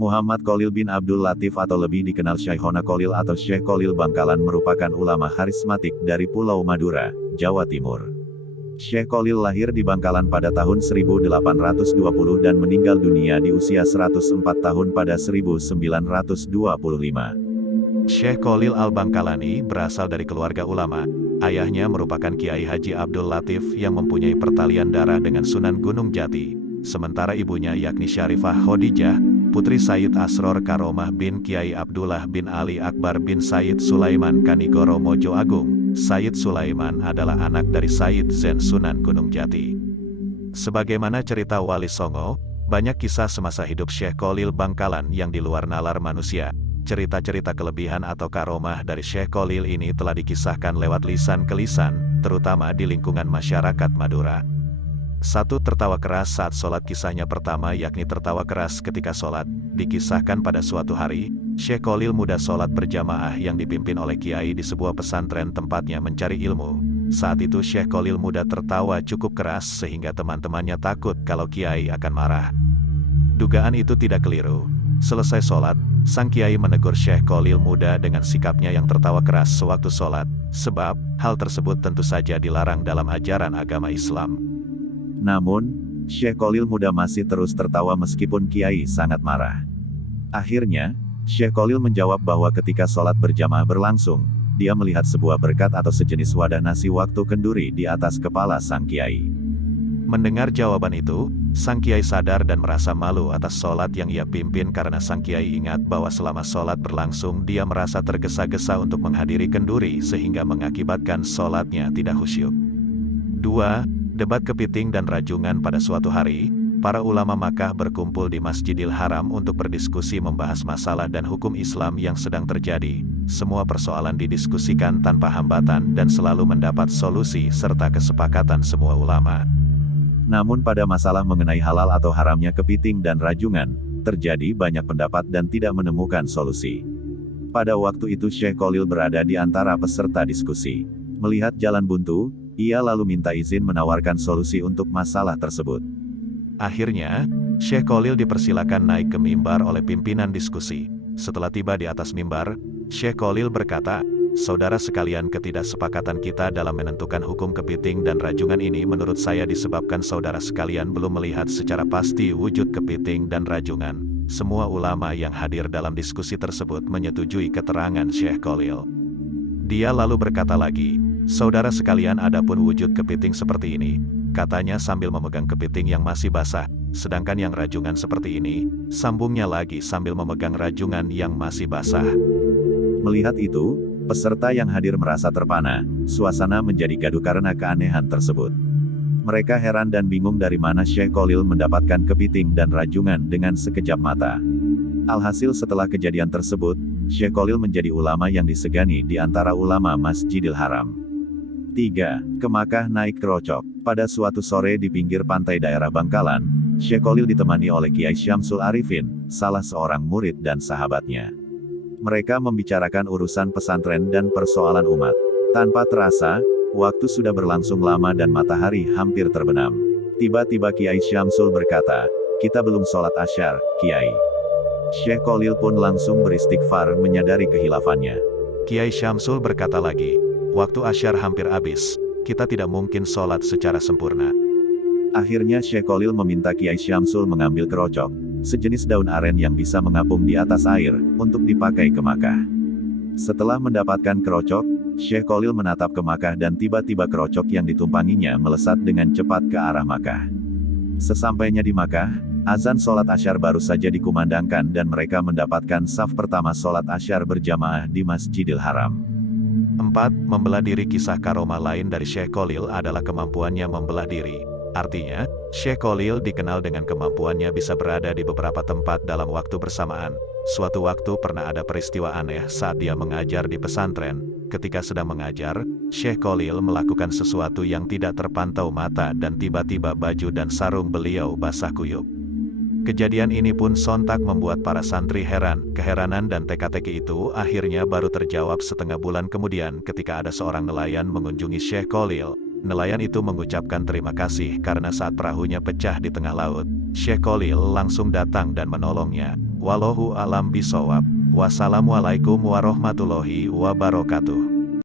Muhammad Khalil bin Abdul Latif atau lebih dikenal Syekhona Khalil atau Syekh Khalil Bangkalan merupakan ulama karismatik dari Pulau Madura, Jawa Timur. Syekh Khalil lahir di Bangkalan pada tahun 1820 dan meninggal dunia di usia 104 tahun pada 1925. Syekh Khalil Al-Bangkalani berasal dari keluarga ulama. Ayahnya merupakan Kiai Haji Abdul Latif yang mempunyai pertalian darah dengan Sunan Gunung Jati. Sementara ibunya yakni Syarifah Khadijah, putri Sayyid Asror Karomah bin Kiai Abdullah bin Ali Akbar bin Sayyid Sulaiman Kanigoro Mojo Agung. Sayyid Sulaiman adalah anak dari Sayyid Zain Sunan Gunung Jati. Sebagaimana cerita Wali Songo, banyak kisah semasa hidup Syekh Khalil Bangkalan yang di luar nalar manusia. Cerita-cerita kelebihan atau karomah dari Syekh Khalil ini telah dikisahkan lewat lisan ke lisan, terutama di lingkungan masyarakat Madura. 1. Tertawa keras saat sholat. Kisahnya pertama yakni tertawa keras ketika sholat. Dikisahkan pada suatu hari, Syekh Khalil muda sholat berjamaah yang dipimpin oleh Kiai di sebuah pesantren tempatnya mencari ilmu. Saat itu Syekh Khalil muda tertawa cukup keras sehingga teman-temannya takut kalau Kiai akan marah. Dugaan itu tidak keliru. Selesai sholat, sang Kiai menegur Syekh Khalil muda dengan sikapnya yang tertawa keras sewaktu sholat, sebab hal tersebut tentu saja dilarang dalam ajaran agama Islam. Namun, Syekh Khalil muda masih terus tertawa meskipun Kiai sangat marah. Akhirnya, Syekh Khalil menjawab bahwa ketika sholat berjamaah berlangsung, dia melihat sebuah berkat atau sejenis wadah nasi waktu kenduri di atas kepala sang Kiai. Mendengar jawaban itu, sang Kiai sadar dan merasa malu atas sholat yang ia pimpin karena sang Kiai ingat bahwa selama sholat berlangsung dia merasa tergesa-gesa untuk menghadiri kenduri sehingga mengakibatkan sholatnya tidak khusyuk. 2. Debat kepiting dan rajungan. Pada suatu hari, para ulama Makkah berkumpul di Masjidil Haram untuk berdiskusi membahas masalah dan hukum Islam yang sedang terjadi. Semua persoalan didiskusikan tanpa hambatan dan selalu mendapat solusi serta kesepakatan semua ulama. Namun pada masalah mengenai halal atau haramnya kepiting dan rajungan, terjadi banyak pendapat dan tidak menemukan solusi. Pada waktu itu Syekh Khalil berada di antara peserta diskusi. Melihat jalan buntu, ia lalu minta izin menawarkan solusi untuk masalah tersebut. Akhirnya, Syekh Khalil dipersilakan naik ke mimbar oleh pimpinan diskusi. Setelah tiba di atas mimbar, Syekh Khalil berkata, "Saudara sekalian, ketidaksepakatan kita dalam menentukan hukum kepiting dan rajungan ini menurut saya disebabkan saudara sekalian belum melihat secara pasti wujud kepiting dan rajungan." Semua ulama yang hadir dalam diskusi tersebut menyetujui keterangan Syekh Khalil. Dia lalu berkata lagi, "Saudara sekalian, adapun wujud kepiting seperti ini," katanya sambil memegang kepiting yang masih basah, "sedangkan yang rajungan seperti ini," sambungnya lagi sambil memegang rajungan yang masih basah. Melihat itu, peserta yang hadir merasa terpana, suasana menjadi gaduh karena keanehan tersebut. Mereka heran dan bingung dari mana Syekh Khalil mendapatkan kepiting dan rajungan dengan sekejap mata. Alhasil setelah kejadian tersebut, Syekh Khalil menjadi ulama yang disegani di antara ulama Masjidil Haram. 3. Ke Makkah naik kerocok. Pada suatu sore di pinggir pantai daerah Bangkalan, Syekh Khalil ditemani oleh Kiai Syamsul Arifin, salah seorang murid dan sahabatnya. Mereka membicarakan urusan pesantren dan persoalan umat. Tanpa terasa, waktu sudah berlangsung lama dan matahari hampir terbenam. Tiba-tiba Kiai Syamsul berkata, "Kita belum sholat asyar, Kiai." Syekh Khalil pun langsung beristighfar menyadari kehilafannya. Kiai Syamsul berkata lagi, "Waktu asyar hampir habis, kita tidak mungkin sholat secara sempurna." Akhirnya Syekh Khalil meminta Kiai Syamsul mengambil kerocok, sejenis daun aren yang bisa mengapung di atas air, untuk dipakai ke Makkah. Setelah mendapatkan kerocok, Syekh Khalil menatap ke Makkah dan tiba-tiba kerocok yang ditumpanginya melesat dengan cepat ke arah Makkah. Sesampainya di Makkah, azan sholat asyar baru saja dikumandangkan dan mereka mendapatkan saf pertama sholat asyar berjamaah di Masjidil Haram. 4. Membelah diri. Kisah karomah lain dari Syekh Khalil adalah kemampuannya membelah diri. Artinya, Syekh Khalil dikenal dengan kemampuannya bisa berada di beberapa tempat dalam waktu bersamaan. Suatu waktu pernah ada peristiwa aneh saat dia mengajar di pesantren. Ketika sedang mengajar, Syekh Khalil melakukan sesuatu yang tidak terpantau mata dan tiba-tiba baju dan sarung beliau basah kuyup. Kejadian ini pun sontak membuat para santri heran. Keheranan dan teka-teki itu akhirnya baru terjawab setengah bulan kemudian ketika ada seorang nelayan mengunjungi Syekh Khalil. Nelayan itu mengucapkan terima kasih karena saat perahunya pecah di tengah laut, Syekh Khalil langsung datang dan menolongnya. Wallahu a'lam bishawab. Wassalamualaikum warahmatullahi wabarakatuh.